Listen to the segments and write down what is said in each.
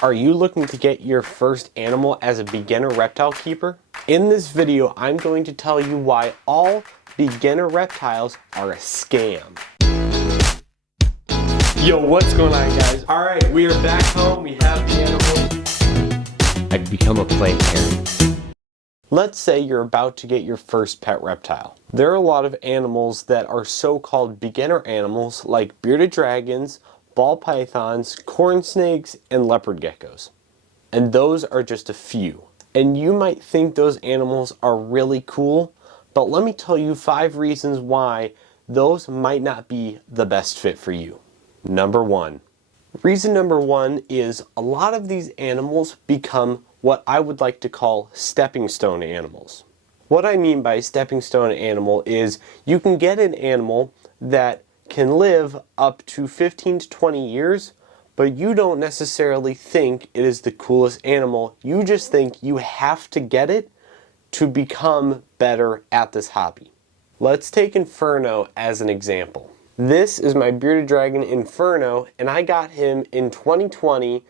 Are you looking to get your first animal as a beginner reptile keeper? In this video, I'm going to tell you why all beginner reptiles are a scam. Yo, what's going on, guys? Alright, we are back home. We have the animals. I've become a plant parent. Let's say you're about to get your first pet reptile. There are a lot of animals that are so-called beginner animals like bearded dragons, ball pythons, corn snakes, and leopard geckos. And those are just a few. And you might think those animals are really cool, but let me tell you 5 reasons why those might not be the best fit for you. Number 1. Reason number 1 is a lot of these animals become what I would like to call stepping stone animals. What I mean by stepping stone animal is you can get an animal that can live up to 15 to 20 years, but you don't necessarily think it is the coolest animal. You just think you have to get it to become better at this hobby. Let's take Inferno as an example. This is my bearded dragon Inferno, and I got him in 2020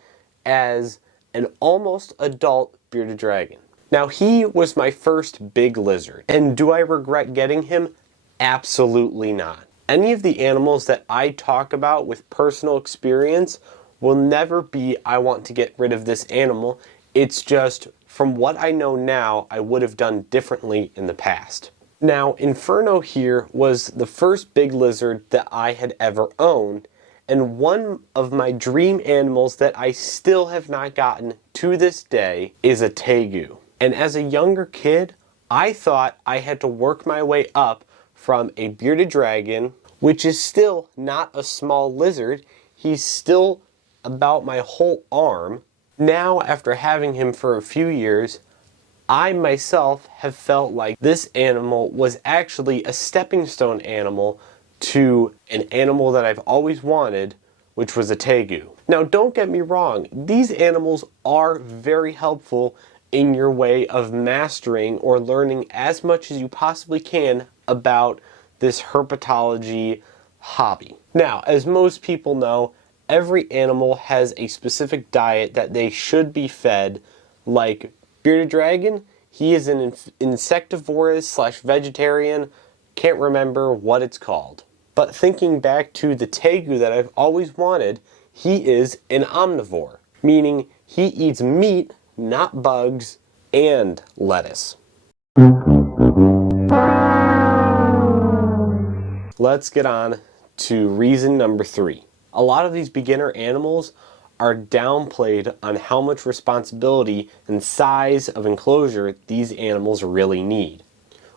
as an almost adult bearded dragon. Now, he was my first big lizard, and do I regret getting him? Absolutely not. Any of the animals that I talk about with personal experience will never be, I want to get rid of this animal. It's just, from what I know now, I would have done differently in the past. Now, Inferno here was the first big lizard that I had ever owned, and one of my dream animals that I still have not gotten to this day is a tegu. And as a younger kid, I thought I had to work my way up from a bearded dragon, which is still not a small lizard. He's still about my whole arm. Now, after having him for a few years, I myself have felt like this animal was actually a stepping stone animal to an animal that I've always wanted, which was a tegu. Now, don't get me wrong, these animals are very helpful in your way of mastering or learning as much as you possibly can about this herpetology hobby. Now, as most people know, every animal has a specific diet that they should be fed. Like bearded dragon, he is an insectivorous / vegetarian, can't remember what it's called. But thinking back to the tegu that I've always wanted, he is an omnivore, meaning he eats meat, not bugs, and lettuce. Let's get on to reason number 3. A lot of these beginner animals are downplayed on how much responsibility and size of enclosure these animals really need.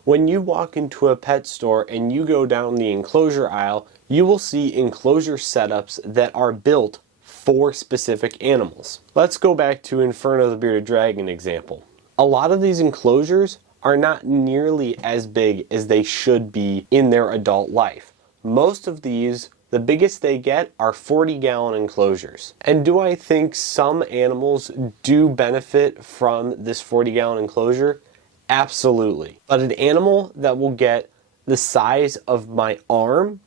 When you walk into a pet store and you go down the enclosure aisle, you will see enclosure setups that are built for specific animals. Let's go back to Inferno the Bearded Dragon example. A lot of these enclosures are not nearly as big as they should be in their adult life. Most of these, the biggest they get, are 40-gallon enclosures. And do I think some animals do benefit from this 40-gallon enclosure? Absolutely. But an animal that will get the size of my arm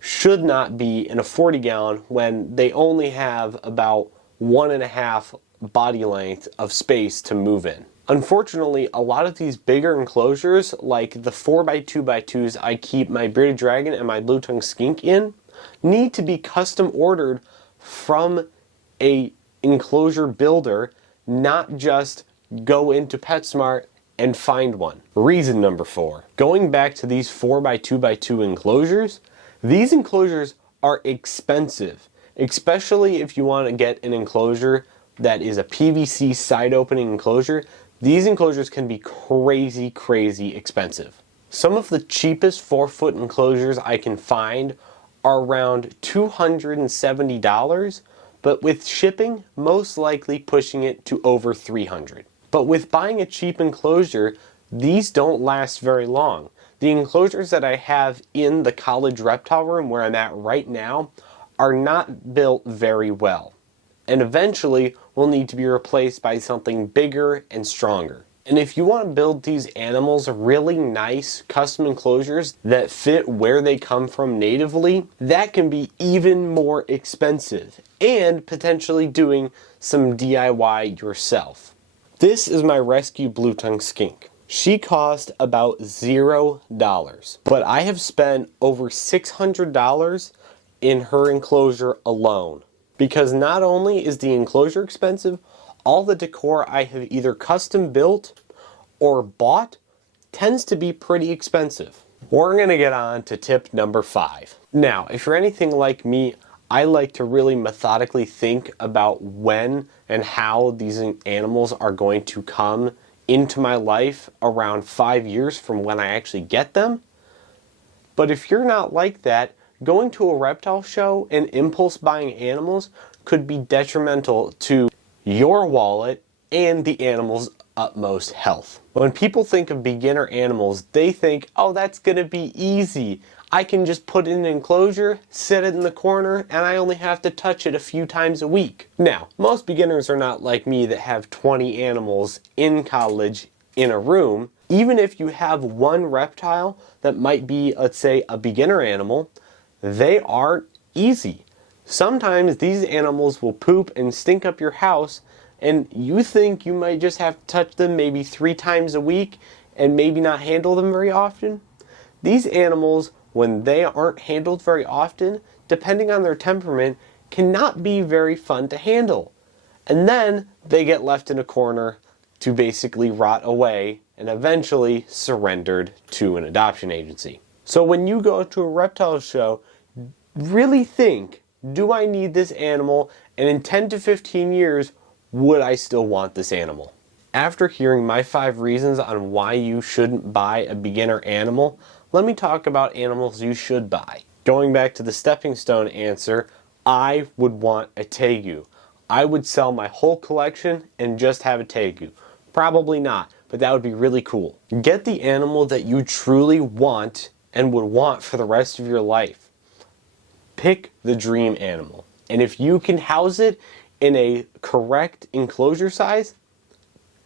should not be in a 40-gallon when they only have about 1.5 body length of space to move in. Unfortunately, a lot of these bigger enclosures, like the 4x2x2s I keep my bearded dragon and my blue-tongued skink in, need to be custom ordered from a enclosure builder, not just go into PetSmart and find one. Reason number 4. Going back to these 4x2x2 enclosures, these enclosures are expensive, especially if you want to get an enclosure that is a PVC side opening enclosure. These enclosures can be crazy expensive. Some of the cheapest 4-foot enclosures I can find are around $270, but with shipping, most likely pushing it to over $300. But with buying a cheap enclosure, these don't last very long. The enclosures that I have in the college reptile room where I'm at right now are not built very well, and eventually will need to be replaced by something bigger and stronger. And if you want to build these animals really nice custom enclosures that fit where they come from natively, that can be even more expensive and potentially doing some DIY yourself. This is my rescue blue tongue skink. She cost about $0, but I have spent over $600 in her enclosure alone. Because not only is the enclosure expensive, all the decor I have either custom built or bought tends to be pretty expensive. We're going to get on to tip number 5. Now, if you're anything like me, I like to really methodically think about when and how these animals are going to come into my life around 5 years from when I actually get them. But if you're not like that, going to a reptile show and impulse buying animals could be detrimental to your wallet and the animal's utmost health. When people think of beginner animals, they think, oh, that's going to be easy. I can just put it in an enclosure, sit it in the corner, and I only have to touch it a few times a week. Now, most beginners are not like me that have 20 animals in college in a room. Even if you have one reptile that might be, let's say, a beginner animal, they aren't easy. Sometimes these animals will poop and stink up your house, and you think you might just have to touch them maybe 3 times a week and maybe not handle them very often. These animals, when they aren't handled very often, depending on their temperament, cannot be very fun to handle. And then they get left in a corner to basically rot away and eventually surrendered to an adoption agency. So when you go to a reptile show, really think, do I need this animal? And in 10 to 15 years, would I still want this animal? After hearing my 5 reasons on why you shouldn't buy a beginner animal, let me talk about animals you should buy. Going back to the stepping stone answer, I would want a tegu. I would sell my whole collection and just have a tegu. Probably not, but that would be really cool. Get the animal that you truly want and would want for the rest of your life. Pick the dream animal. And if you can house it in a correct enclosure size,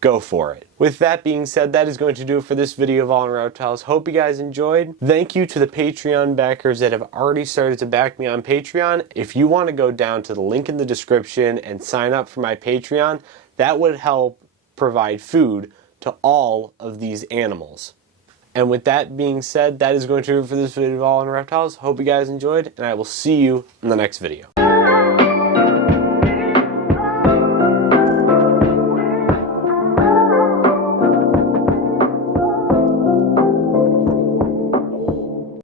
go for it. With that being said, that is going to do it for this video of All in Reptiles. Hope you guys enjoyed. Thank you to the Patreon backers that have already started to back me on Patreon. If you want to go down to the link in the description and sign up for my Patreon, that would help provide food to all of these animals. And with that being said, that is going to do it for this video of All in Reptiles. Hope you guys enjoyed, and I will see you in the next video.